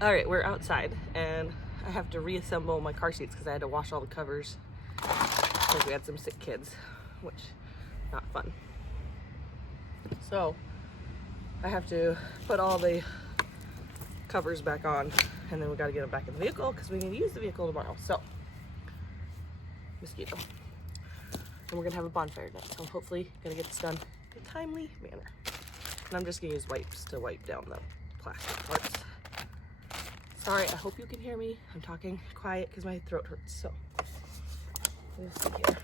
All right, we're outside and I have to reassemble my car seats because I had to wash all the covers because we had some sick kids, which not fun. So I have to put all the covers back on and then we got to get them back in the vehicle because we need to use the vehicle tomorrow. So mosquito. And we're gonna have a bonfire tonight, so hopefully gonna get this done in a timely manner. And I'm just gonna use wipes to wipe down the plastic parts. Sorry, I hope you can hear me. I'm talking quiet because my throat hurts. So let's see here.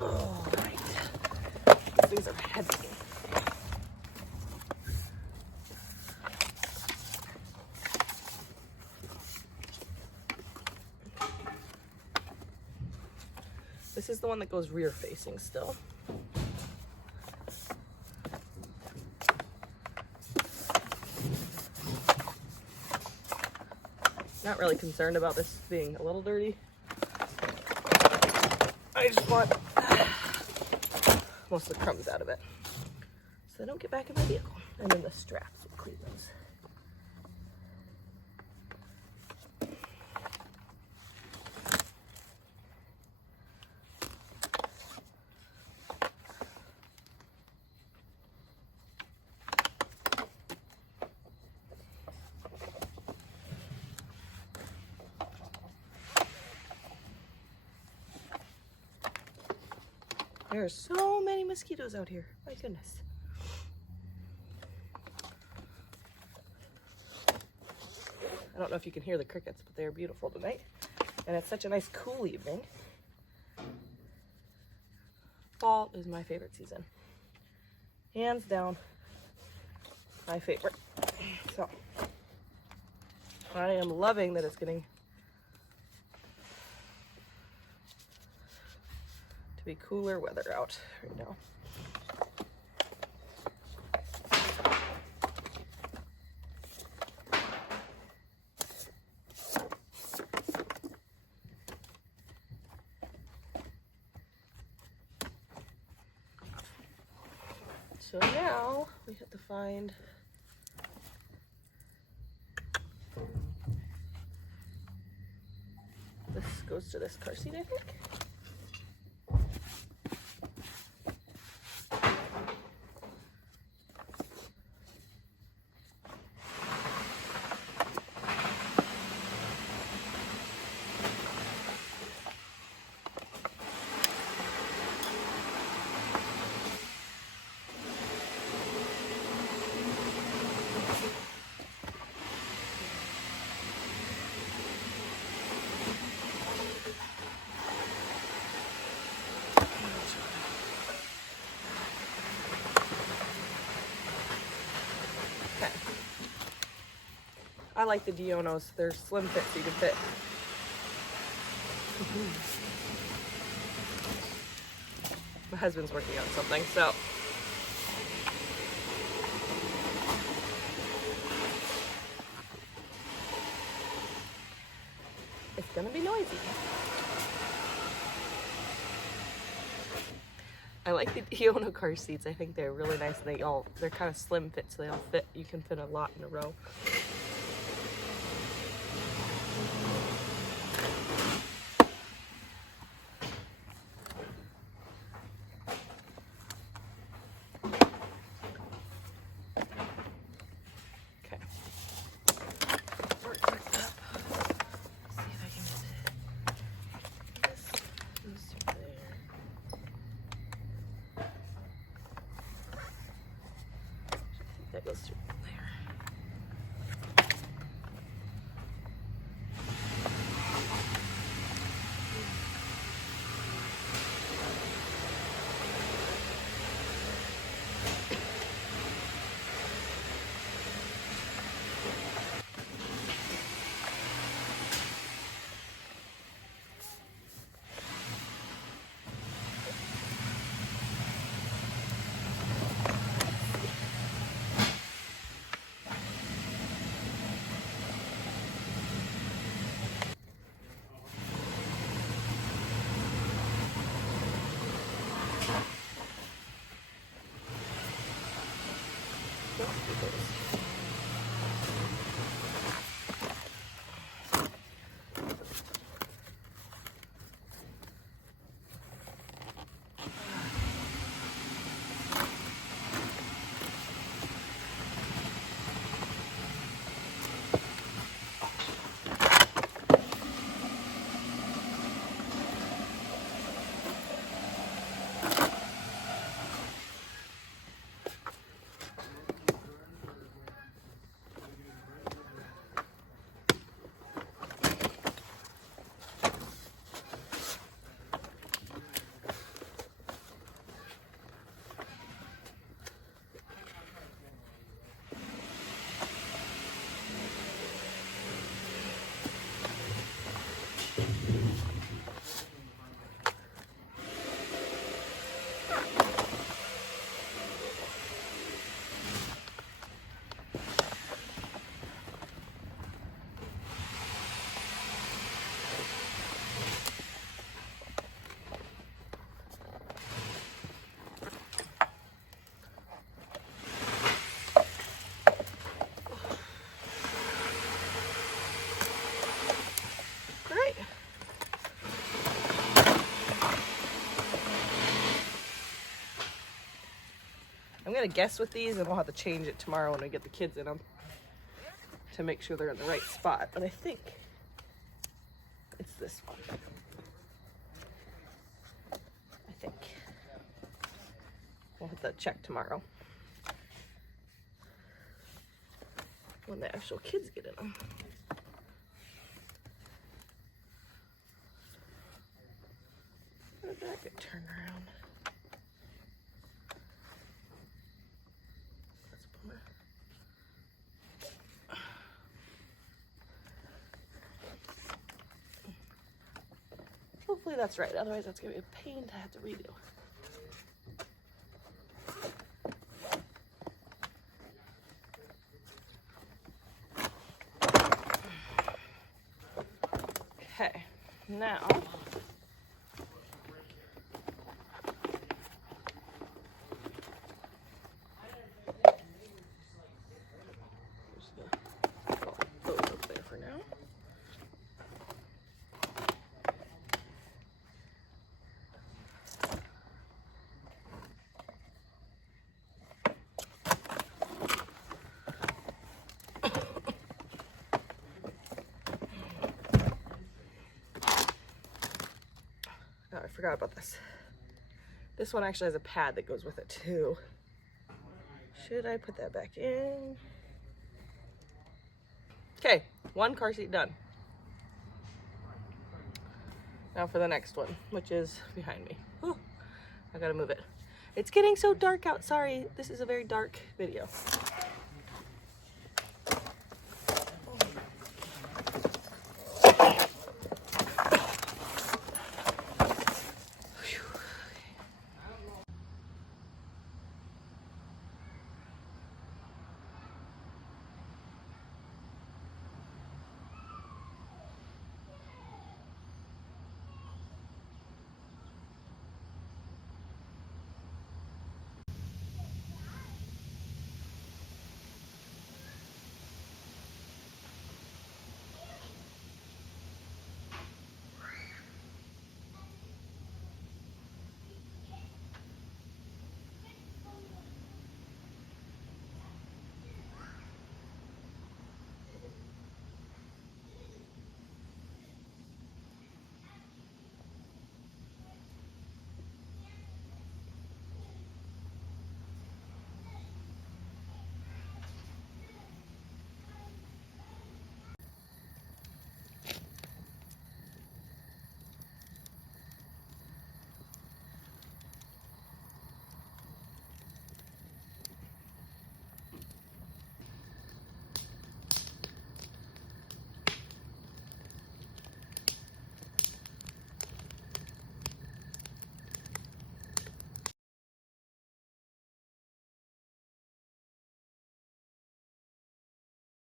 All right. These are heavy. This is the one that goes rear facing still. Not really concerned about this being a little dirty. I just want most of the crumbs out of it so they don't get back in my vehicle. And then the straps will clean those. There are so many mosquitoes out here. My goodness. I don't know if you can hear the crickets, but they are beautiful tonight. And it's such a nice cool evening. Fall is my favorite season. Hands down, my favorite. So, I am loving that it's getting to be cooler weather out right now. So now we have to find this goes to this car seat, I think. I like the Dionos. They're slim fit, so you can fit. My husband's working on something, so. It's gonna be noisy. I like the Diono car seats. I think they're really nice. They're kind of slim fit, so they all fit. You can fit a lot in a row. That goes through there. Let's do this. Great. I'm gonna guess with these, and we'll have to change it tomorrow when we get the kids in them to make sure they're in the right spot. But I think it's this one. I think. We'll have to check tomorrow when the actual kids get in them. How did that get turned around? That's a bummer. Hopefully that's right, otherwise that's gonna be a pain to have to redo. Okay, now those up there for now. Oh, I forgot about this. This one actually has a pad that goes with it too. Should I put that back in? Okay, one car seat done. Now for the next one, which is behind me. Whew, I gotta move it. It's getting so dark out. Sorry, this is a very dark video.